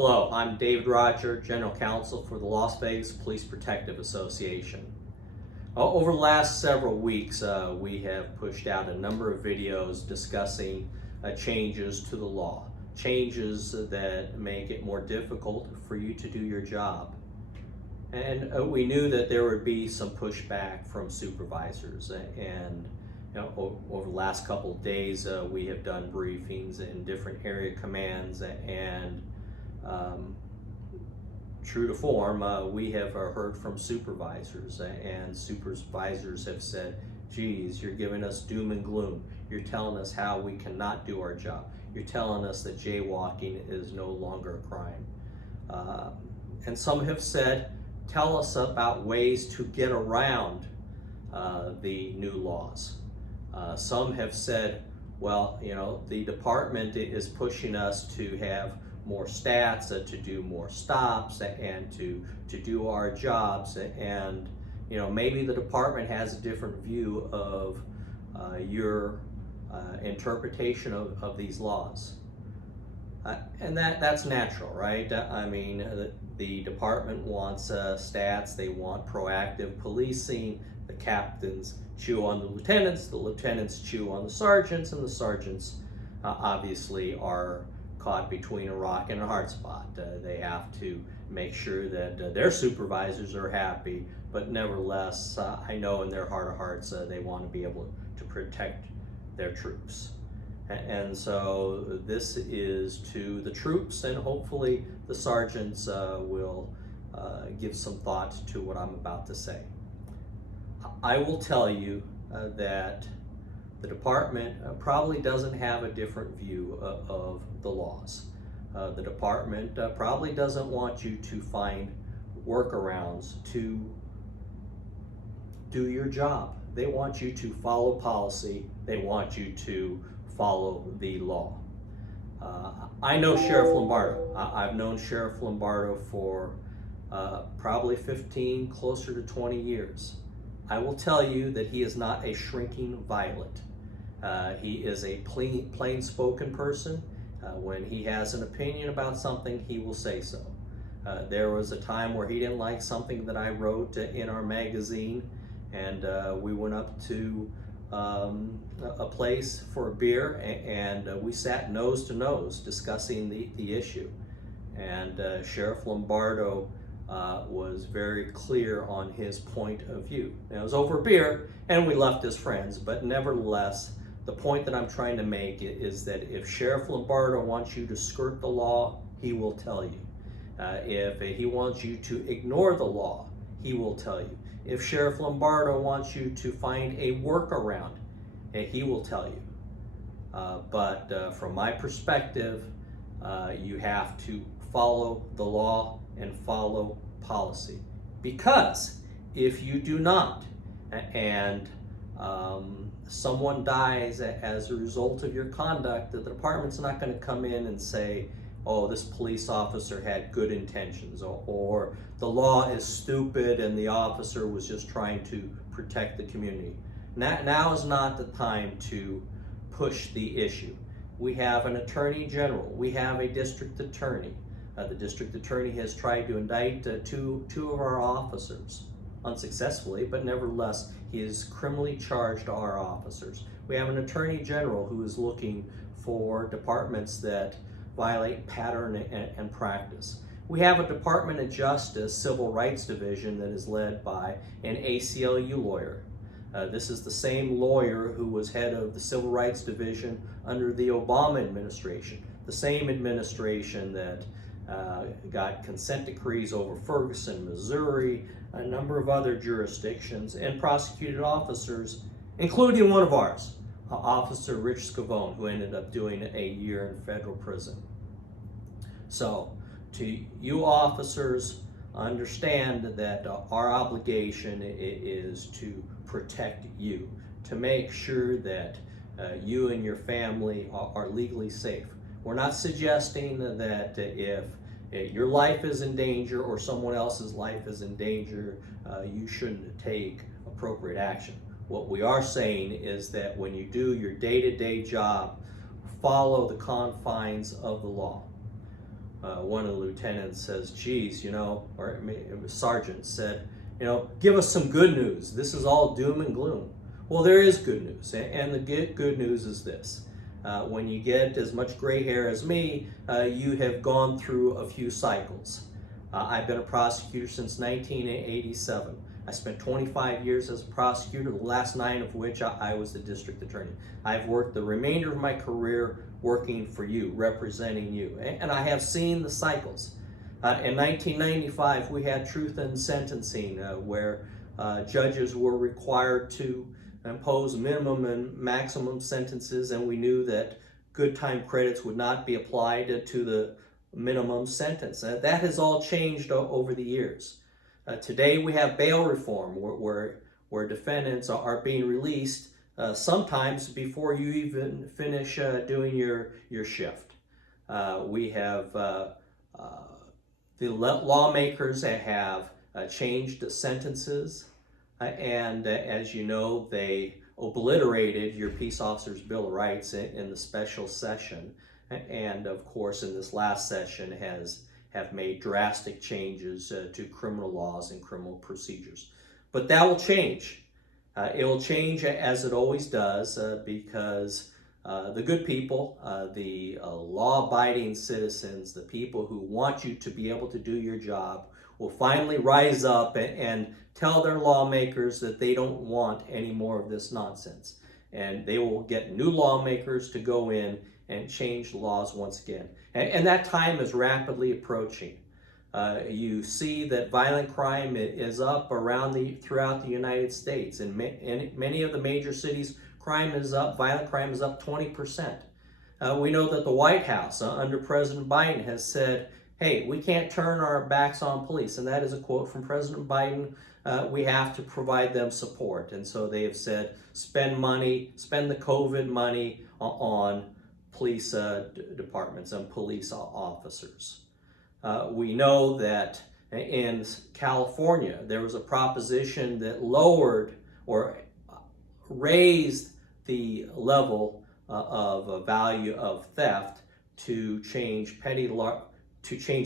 Hello, I'm David Roger, General Counsel for the Las Vegas Police Protective Association. Over the last several weeks, we have pushed out a number of videos discussing changes to the law, changes that make it more difficult for you to do your job. And we knew that there would be some pushback from supervisors, and over the last couple of days, we have done briefings in different area commands, and true to form, we have heard from supervisors, and supervisors have said, geez, you're giving us doom and gloom. You're telling us how we cannot do our job. You're telling us that jaywalking is no longer a crime. And some have said, tell us about ways to get around the new laws. Some have said, well, the department is pushing us to have more stats, to do more stops, and to do our jobs, and maybe the department has a different view of your interpretation of these laws. And that's natural, right? I mean, the department wants stats, they want proactive policing, the captains chew on the lieutenants chew on the sergeants, and the sergeants obviously are caught between a rock and a hard spot. They have to make sure that their supervisors are happy, but nevertheless, I know in their heart of hearts, they want to be able to protect their troops. And so this is to the troops, and hopefully the sergeants will give some thought to what I'm about to say. I will tell you that the department probably doesn't have a different view of the laws. The department probably doesn't want you to find workarounds to do your job. They want you to follow policy. They want you to follow the law. I know Sheriff Lombardo. I've known Sheriff Lombardo for probably 15, closer to 20 years. I will tell you that he is not a shrinking violet. He is a plain-spoken person. When he has an opinion about something, he will say so. There was a time where he didn't like something that I wrote in our magazine, and we went up to a place for a beer, and we sat nose to nose discussing the issue. And Sheriff Lombardo was very clear on his point of view. Now, it was over beer, and we left as friends, but nevertheless, the point that I'm trying to make is that if Sheriff Lombardo wants you to skirt the law, he will tell you. If he wants you to ignore the law, he will tell you. If Sheriff Lombardo wants you to find a workaround, he will tell you. But from my perspective, you have to follow the law and follow policy. Because if you do not, and someone dies as a result of your conduct, the department's not going to come in and say, oh, this police officer had good intentions, or the law is stupid and the officer was just trying to protect the community. Now is not the time to push the issue. We have an attorney general, we have a district attorney. The district attorney has tried to indict two of our officers, unsuccessfully, but nevertheless, he has criminally charged our officers. We have an attorney general who is looking for departments that violate pattern and practice. We have a Department of Justice Civil Rights Division that is led by an ACLU lawyer. This is the same lawyer who was head of the Civil Rights Division under the Obama administration, the same administration that got consent decrees over Ferguson, Missouri, a number of other jurisdictions, and prosecuted officers, including one of ours, Officer Rich Scavone, who ended up doing a year in federal prison. So, to you officers, understand that our obligation is to protect you, to make sure that you and your family are legally safe. We're not suggesting that if your life is in danger or someone else's life is in danger, you shouldn't take appropriate action. What we are saying is that when you do your day-to-day job, follow the confines of the law. one of the lieutenants says, geez, or it was sergeant said, give us some good news. This is all doom and gloom. Well, there is good news, and the good news is this. When you get as much gray hair as me, you have gone through a few cycles. I've been a prosecutor since 1987. I spent 25 years as a prosecutor, the last 9 of which I was the district attorney. I've worked the remainder of my career working for you, representing you, and I have seen the cycles. In 1995, we had truth in sentencing, where judges were required to impose minimum and maximum sentences, and we knew that good time credits would not be applied to the minimum sentence. That has all changed over the years. Today we have bail reform, where defendants are being released sometimes before you even finish doing your shift. We have the lawmakers have changed sentences, and as you know, they obliterated your Peace Officers' Bill of Rights in the special session, and of course in this last session have made drastic changes to criminal laws and criminal procedures. But that will change. It will change as it always does, because the good people, the law-abiding citizens, the people who want you to be able to do your job, will finally rise up and tell their lawmakers that they don't want any more of this nonsense. And they will get new lawmakers to go in and change the laws once again. And that time is rapidly approaching. You see that violent crime is up throughout the United States. In many of the major cities, violent crime is up 20%. We know that the White House, under President Biden, has said, hey, we can't turn our backs on police. And that is a quote from President Biden. We have to provide them support. And so they have said, spend the COVID money on police departments and police officers. We know that in California, there was a proposition that lowered or raised the level of value of theft to change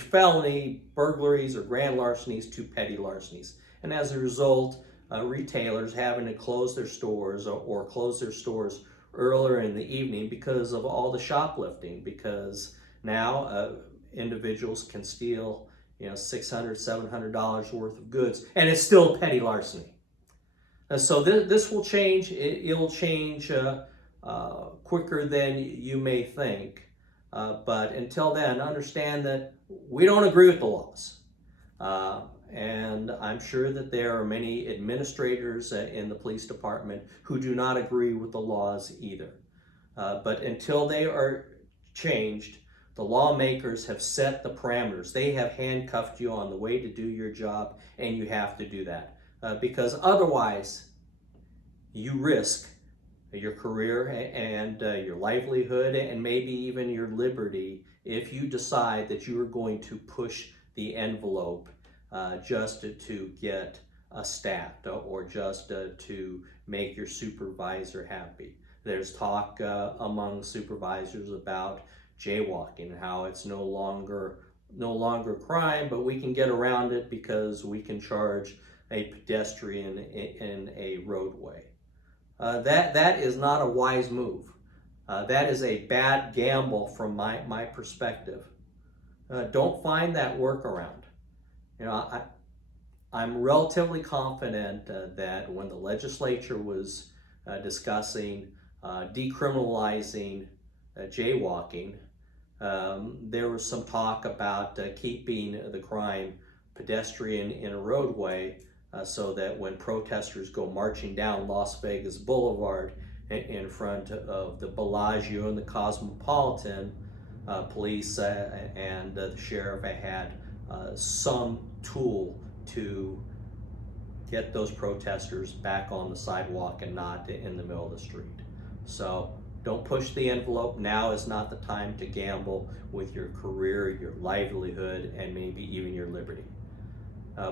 felony burglaries or grand larcenies to petty larcenies. And as a result, retailers having to close their stores or close their stores earlier in the evening because of all the shoplifting, because now individuals can steal $600, $700 worth of goods, and it's still petty larceny. So this will change. It'll change quicker than you may think. But until then, understand that we don't agree with the laws. And I'm sure that there are many administrators in the police department who do not agree with the laws either. But until they are changed, the lawmakers have set the parameters. They have handcuffed you on the way to do your job, and you have to do that. Because otherwise, you risk your career and your livelihood and maybe even your liberty if you decide that you are going to push the envelope just to get a stat or just to make your supervisor happy. There's talk among supervisors about jaywalking and how it's no longer crime, but we can get around it because we can charge a pedestrian in a roadway. That is not a wise move. That is a bad gamble from my perspective. Don't find that workaround. I'm relatively confident that when the legislature was discussing decriminalizing jaywalking, there was some talk about keeping the crime pedestrian in a roadway so that when protesters go marching down Las Vegas Boulevard in front of the Bellagio and the Cosmopolitan, police and the sheriff had some tool to get those protesters back on the sidewalk and not in the middle of the street. So don't push the envelope. Now is not the time to gamble with your career, your livelihood, and maybe even your liberty.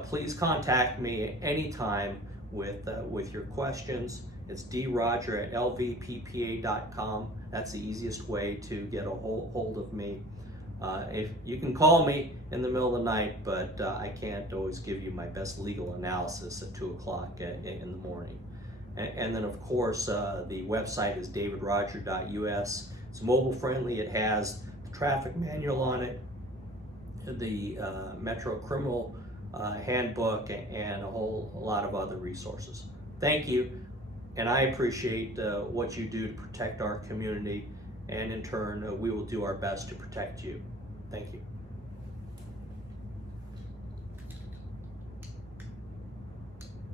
Please contact me anytime with your questions. It's droger@lvppa.com. That's the easiest way to get a hold of me. If you can call me in the middle of the night, but I can't always give you my best legal analysis at 2 o'clock in the morning. And then of course, the website is davidroger.us. It's mobile friendly. It has the traffic manual on it, the Metro Criminal Handbook, and a whole lot of other resources. Thank you, and I appreciate what you do to protect our community, and in turn, we will do our best to protect you. Thank you.